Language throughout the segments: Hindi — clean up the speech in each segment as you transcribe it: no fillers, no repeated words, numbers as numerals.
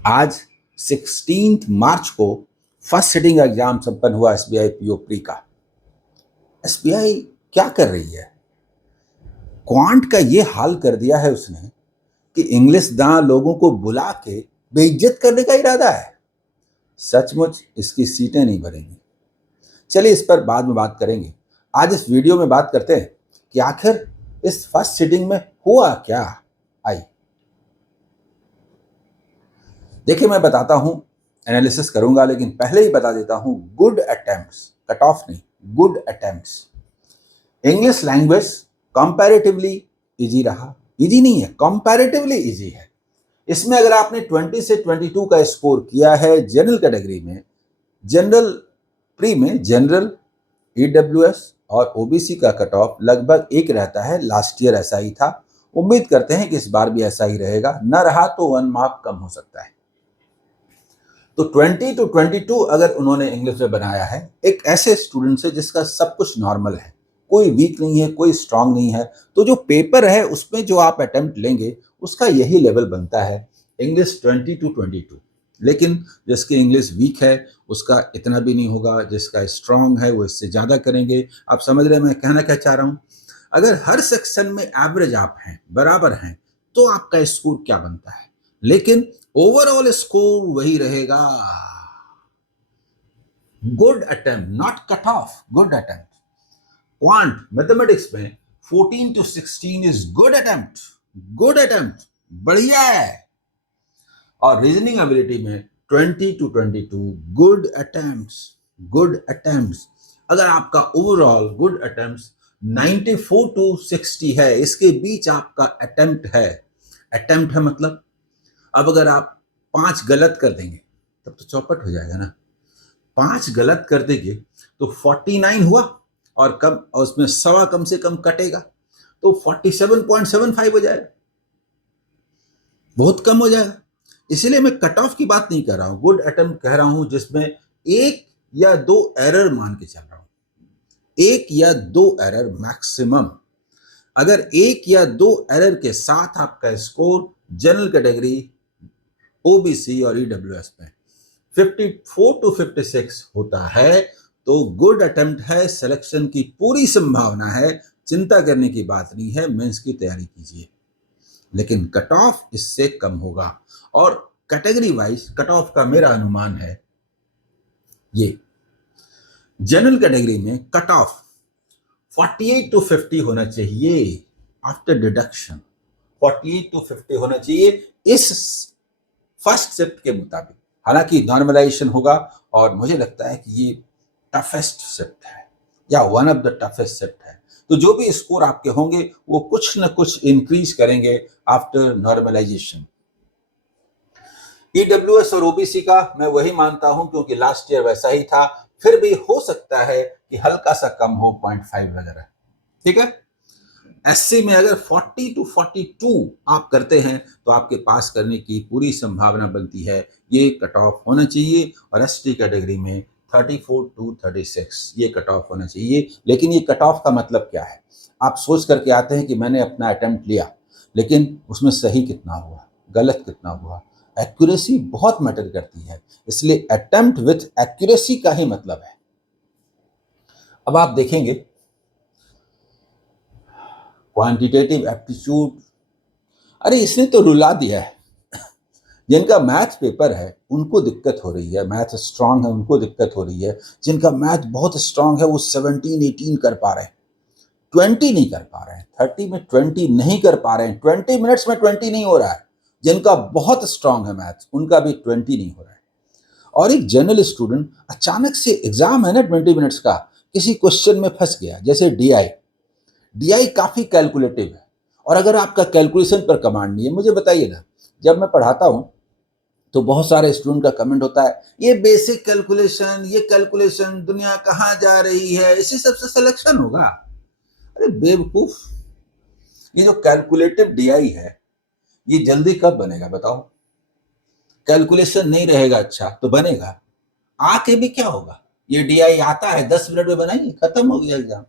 आज 16 मार्च को फर्स्ट सिटिंग एग्जाम संपन्न हुआ एसबीआई पीओ प्री का। एसबीआई क्या कर रही है? क्वांट का ये हाल कर दिया है उसने कि इंग्लिश दां लोगों को बुला के बेइज्जत करने का इरादा है। सचमुच इसकी सीटें नहीं भरेंगी। चलिए इस पर बाद में बात करेंगे। आज इस वीडियो में बात करते हैं कि आखिर इस फर्स्ट सिटिंग में हुआ क्या। आई देखिए, मैं बताता हूं, एनालिसिस करूंगा, लेकिन पहले ही बता देता हूं, गुड अटेम्प्ट्स, कट ऑफ नहीं, good attempts. English language comparatively easy रहा। इजी नहीं है, कंपैरेटिवली इजी है। इसमें अगर आपने 20 से 22 का स्कोर किया है जनरल कैटेगरी में, जनरल प्री में, जनरल, ईडब्ल्यूएस और ओबीसी का कट ऑफ लगभग एक रहता है। लास्ट ईयर ऐसा ही था। उम्मीद करते हैं कि इस बार भी ऐसा ही रहेगा। न रहा तो 1 मार्क कम हो सकता है। तो 20 to 22 अगर उन्होंने इंग्लिश में बनाया है, एक ऐसे स्टूडेंट से जिसका सब कुछ नॉर्मल है, कोई वीक नहीं है, कोई स्ट्रांग नहीं है, तो जो पेपर है उसमें जो आप अटेम्प्ट लेंगे उसका यही लेवल बनता है, इंग्लिश 20 to 22। लेकिन जिसकी इंग्लिश वीक है उसका इतना भी नहीं होगा, जिसका स्ट्रांग है वो इससे ज़्यादा करेंगे। आप समझ रहे हैं मैं कहना क्या चाह रहा हूँ? अगर हर सेक्शन में एवरेज आप हैं, बराबर हैं, तो आपका स्कोर क्या बनता है, लेकिन ओवरऑल स्कोर वही रहेगा। Good attempt, not cut off, good attempt. Quant mathematics में 14 to 16 is good attempt, good attempt, बढ़िया है। और रीजनिंग एबिलिटी में 20 to 22 good attempts, good attempts. अगर आपका ओवरऑल गुड अटेम्प्ट्स 94 to 60 है, इसके बीच आपका अटेम्प्ट है। अटेम्प्ट है मतलब अब अगर आप 5 गलत कर देंगे तब तो चौपट हो जाएगा ना। 5 गलत कर देंगे तो 49 हुआ, और कम, और उसमें सवा कम से कम कटेगा तो 47.75 हो जाएगा, बहुत कम हो जाएगा। इसलिए मैं कट ऑफ की बात नहीं कर रहा हूं, गुड अटेम्प्ट कह रहा हूं, जिसमें एक या दो एरर मान के चल रहा हूं, एक या दो एरर मैक्सिमम। अगर एक या दो एरर के साथ आपका स्कोर जनरल कैटेगरी, ओबीसी और ईडब्ल्यूएस में 54 to 56 होता है तो गुड अटेम्प्ट है, सिलेक्शन की पूरी संभावना है, चिंता करने की बात नहीं है, मेंस की तैयारी कीजिए। लेकिन कट ऑफ इससे कम होगा, और कैटेगरी वाइज कट ऑफ का मेरा अनुमान है ये। जनरल कैटेगरी में कट ऑफ 48 to 50 होना चाहिए आफ्टर डिडक्शन, 48 to 50 होना चाहिए इस फर्स्ट शिफ्ट के मुताबिक। हालांकि नॉर्मलाइजेशन होगा, और मुझे लगता है कि ये टफेस्ट शिफ्ट है या one of the toughest shift है। तो जो भी स्कोर आपके होंगे वो कुछ न कुछ इंक्रीज करेंगे आफ्टर नॉर्मलाइजेशन। ईडब्ल्यूएस और ओबीसी का मैं वही मानता हूं, क्योंकि लास्ट ईयर वैसा ही था। फिर भी हो सकता है कि हल्का सा कम हो, 0.5 वगैरह, ठीक है। एससी में अगर 40 to 42 आप करते हैं तो आपके पास करने की पूरी संभावना बनती है, ये कट ऑफ होना चाहिए। और एसटी कैटेगरी में 34 to 36 ये कट ऑफ होना चाहिए। लेकिन ये कट ऑफ का मतलब क्या है? आप सोच करके आते हैं कि मैंने अपना अटेम्प्ट लिया, लेकिन उसमें सही कितना हुआ, गलत कितना हुआ। एक्यूरेसी बहुत मैटर करती है, इसलिए अटेम्प्ट विथ एक्यूरेसी का ही मतलब है। अब आप देखेंगे क्वांटिटेटिव एप्टीट्यूड, अरे इसने तो रुला दिया है। जिनका मैथ पेपर है उनको दिक्कत हो रही है, मैथ स्ट्रांग है उनको दिक्कत हो रही है। जिनका मैथ बहुत स्ट्रांग है वो 17-18 कर पा रहे हैं, 20 नहीं कर पा रहे हैं, 30 में 20 नहीं कर पा रहे हैं, 20 मिनट्स में 20 नहीं हो रहा है। जिनका बहुत स्ट्रांग है मैथ उनका भी 20 नहीं हो रहा है। और एक जनरल स्टूडेंट अचानक से एग्जाम है ना 20 मिनट्स का, किसी क्वेश्चन में फंस गया, जैसे डीआई। डीआई काफी कैलकुलेटिव है, और अगर आपका कैलकुलेशन पर कमांड नहीं है, मुझे बताइए ना, जब मैं पढ़ाता हूं तो बहुत सारे स्टूडेंट का कमेंट होता है, ये बेसिक कैलकुलेशन, ये कैलकुलेशन, दुनिया कहाँ जा रही है, इसी सबसे सिलेक्शन होगा। अरे बेवकूफ, ये जो कैलकुलेटिव डीआई है ये जल्दी कब बनेगा बताओ? कैलकुलेशन नहीं रहेगा अच्छा तो बनेगा? आके भी क्या होगा? ये डीआई आता है 10 मिनट में बनाइए, खत्म हो गया एग्जाम।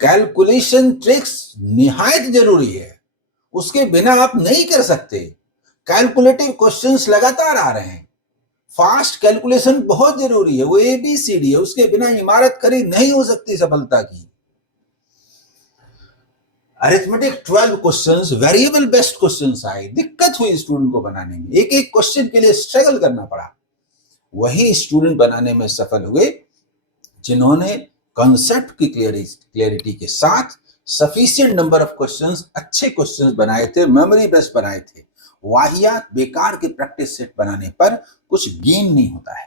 कैलकुलेशन ट्रिक्स निहायत जरूरी है, उसके बिना आप नहीं कर सकते। कैलकुलेटिव क्वेश्चंस लगातार आ रहे हैं, फास्ट कैलकुलेशन बहुत जरूरी है, वो ABCD है, उसके बिना इमारत खड़ी नहीं हो सकती सफलता की। Arithmetic 12 questions, variable based questions आए, दिक्कत हुई स्टूडेंट को बनाने में, एक एक क्वेश्चन के लिए स्ट्रगल करना पड़ा। वही स्टूडेंट बनाने में सफल हुए जिन्होंने कॉन्सेप्ट की क्लियरिटी के साथ सफिशिएंट नंबर ऑफ क्वेश्चंस, अच्छे क्वेश्चंस बनाए थे, मेमोरी बेस्ड बनाए थे। वाहियात बेकार के प्रैक्टिस सेट बनाने पर कुछ गेन नहीं होता है।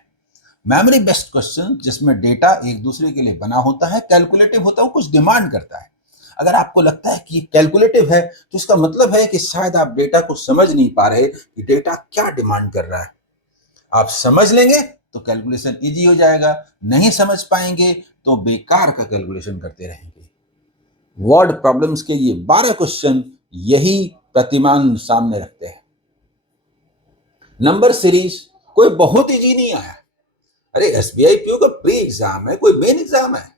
मेमोरी बेस्ड क्वेश्चन जिसमें डेटा एक दूसरे के लिए बना होता है, कैलकुलेटिव होता है, वो कुछ डिमांड करता है। अगर आपको लगता है कि कैलकुलेटिव है तो इसका मतलब है कि शायद आप डेटा को समझ नहीं पा रहे कि डेटा क्या डिमांड कर रहा है। आप समझ लेंगे तो कैलकुलेशन इजी हो जाएगा, नहीं समझ पाएंगे तो बेकार का कैलकुलेशन करते रहेंगे। वर्ड प्रॉब्लम्स के ये 12 क्वेश्चन यही प्रतिमान सामने रखते हैं। नंबर सीरीज कोई बहुत इजी नहीं आया। अरे SBI PO का प्री एग्जाम है, कोई मेन एग्जाम है।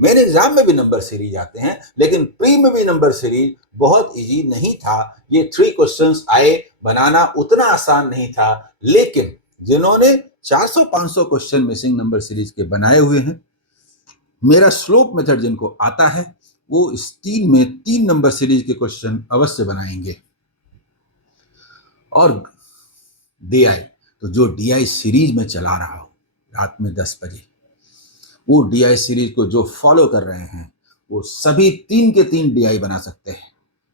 मेन एग्जाम में भी नंबर सीरीज आते हैं, लेकिन प्री में भी नंबर सीरीज बहुत इजी नहीं था। ये 3 क्वेश्चंस आए, बनाना उतना आसान नहीं था, लेकिन जिन्होंने 400-500 क्वेश्चन मिसिंग नंबर सीरीज के बनाए हुए हैं, मेरा स्लोप मेथड जिनको आता है, वो इस 3 में 3 नंबर सीरीज के क्वेश्चन अवश्य बनाएंगे। और DI, तो जो DI सीरीज में चला रहा हो रात में 10 बजे, वो DI सीरीज को जो फॉलो कर रहे हैं, वो सभी 3 के 3 DI बना सकते हैं।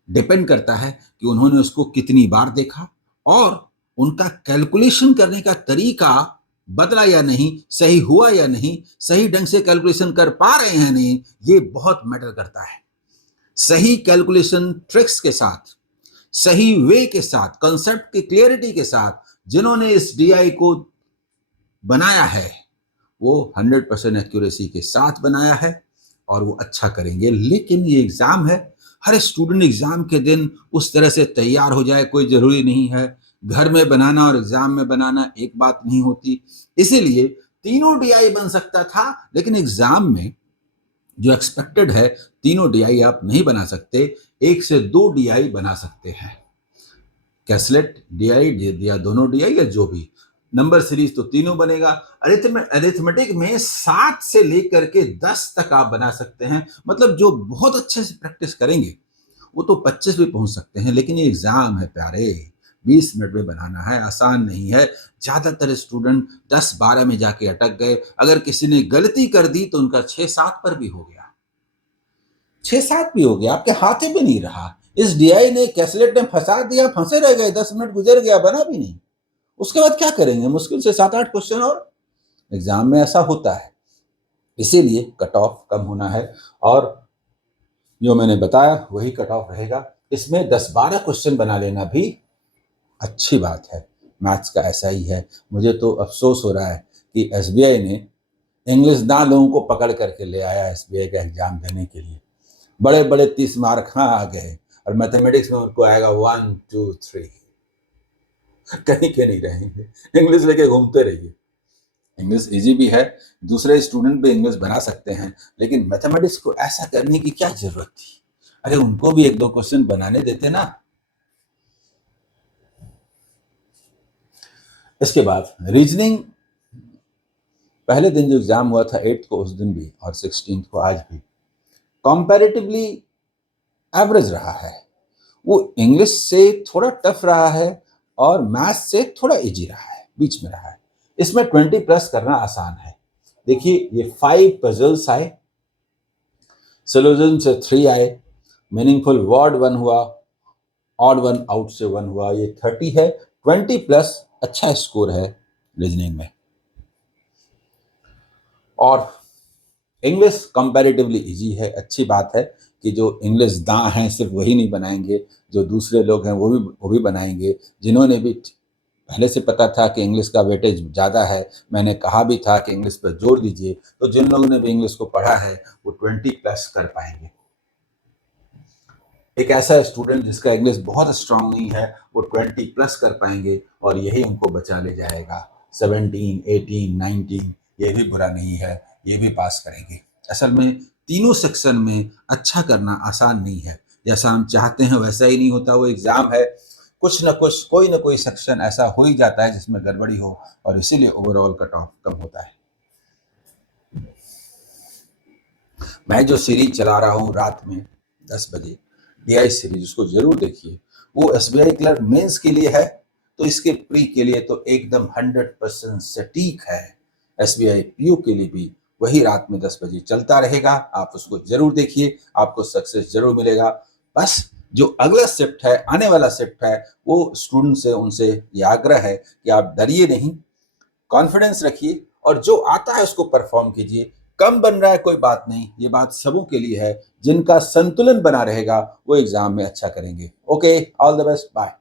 डिपेंड करता है कि उन्होंने उसको कितनी बार देखा और उनका कैलकुलेशन करने का तरीका बदला या नहीं, सही हुआ या नहीं, सही ढंग से कैलकुलेशन कर पा रहे हैं नहीं, ये बहुत मैटर करता है। सही कैलकुलेशन ट्रिक्स के साथ, सही वे के साथ, कॉन्सेप्ट की क्लियरिटी के साथ जिन्होंने इस DI को बनाया है, वो 100% एक्यूरेसी के साथ बनाया है और वो अच्छा करेंगे। लेकिन ये एग्जाम है, हर स्टूडेंट एग्जाम के दिन उस तरह से तैयार हो जाए कोई जरूरी नहीं है। घर में बनाना और एग्जाम में बनाना एक बात नहीं होती। इसीलिए तीनों DI बन सकता था, लेकिन एग्जाम में जो एक्सपेक्टेड है तीनों DI आप नहीं बना सकते, 1 से 2 DI बना सकते हैं। कैसलेट DI या दोनों DI या जो भी, नंबर सीरीज तो तीनों बनेगा। अरिथमेटिक में 7 से लेकर के 10 तक आप बना सकते हैं। मतलब जो बहुत अच्छे से प्रैक्टिस करेंगे वो तो 25 भी पहुंच सकते हैं। लेकिन ये एग्जाम है प्यारे, 20 मिनट में बनाना है, आसान नहीं है। ज्यादातर स्टूडेंट 10-12 में जाके अटक गए। अगर किसी ने गलती कर दी तो उनका 6-7 पर भी हो गया, 6-7 भी हो गया, आपके हाथ में भी नहीं रहा। इस DI ने, कैसलेट ने फंसा दिया, फंसे रह गए, 10 मिनट गुजर गया, बना भी नहीं। उसके बाद क्या करेंगे? मुश्किल से 7-8 क्वेश्चन और। एग्जाम में ऐसा होता है, इसीलिए कट ऑफ कम होना है और जो मैंने बताया वही कट ऑफ रहेगा। इसमें 10-12 क्वेश्चन बना लेना भी अच्छी बात है। मैथ्स का ऐसा ही है। मुझे तो अफसोस हो रहा है कि SBI ने इंग्लिश ना लोगों को पकड़ करके ले आया SBI का एग्जाम देने के लिए। बड़े बड़े 30 मार्क हाँ आ गए और मैथमेटिक्स में उनको आएगा 1 2 3, कहीं के नहीं रहेंगे। इंग्लिश लेके घूमते रहिए। इंग्लिश इजी भी है, दूसरे स्टूडेंट भी इंग्लिश बना सकते हैं, लेकिन मैथमेटिक्स को ऐसा करने की क्या जरूरत थी? अरे उनको भी 1-2 क्वेश्चन बनाने देते ना। इसके बाद रीजनिंग, पहले दिन जो एग्जाम हुआ था 8th को, उस दिन भी, और 16th को, आज भी, कंपैरेटिवली एवरेज रहा है। वो इंग्लिश से थोड़ा टफ रहा है और मैथ्स से थोड़ा इजी रहा है, बीच में रहा है। इसमें 20+ करना आसान है। देखिए ये 5 पजल्स आए, सिलोजिज्म से 3 आए, मीनिंगफुल वर्ड 1 हुआ, ऑड 1 आउट से 1 हुआ, ये 30 है। 20+ अच्छा स्कोर है रीजनिंग में। और इंग्लिश कंपैरेटिवली इजी है। अच्छी बात है कि जो इंग्लिश दां हैं सिर्फ वही नहीं बनाएंगे, जो दूसरे लोग हैं वो भी बनाएंगे। जिन्होंने भी पहले से पता था कि इंग्लिश का वेटेज ज़्यादा है, मैंने कहा भी था कि इंग्लिश पर जोर दीजिए, तो जिन लोगों ने भी इंग्लिश को पढ़ा है वो 20+ कर पाएंगे। एक ऐसा स्टूडेंट जिसका इंग्लिश बहुत स्ट्रांग नहीं है, वो 20+ कर पाएंगे और यही उनको बचा ले जाएगा। 17, 18, 19 ये भी बुरा नहीं है, ये भी पास करेंगे। असल में तीनों सेक्शन में अच्छा करना आसान नहीं है। जैसा हम चाहते हैं वैसा ही नहीं होता। वो एग्जाम है, कुछ न कुछ कोई न कोई सेक्शन ऐसा हो ही जाता है जिसमें गड़बड़ी हो और इसीलिए ओवरऑल कट ऑफ कम होता है। मैं जो सीरीज चला रहा हूँ रात में 10 बजे, DI सीरीज, उसको जरूर देखिए। वो SBI क्लर्क मेंस के लिए है, तो इसके प्री के लिए तो एकदम 100% सटीक है। SBI PO के लिए भी वही रात में 10 बजे चलता रहेगा। आप उसको जरूर देखिए, आपको सक्सेस जरूर मिलेगा। बस जो अगला शिफ्ट है, आने वाला शिफ्ट है, वो स्टूडेंट से उनसे ये आग्रह है कि आप डरिए नहीं, कॉन्फिडेंस रखिए और जो आता है उसको परफॉर्म कीजिए। कम बन रहा है कोई बात नहीं, ये बात सबों के लिए है। जिनका संतुलन बना रहेगा वो एग्जाम में अच्छा करेंगे। Okay, all the best, bye.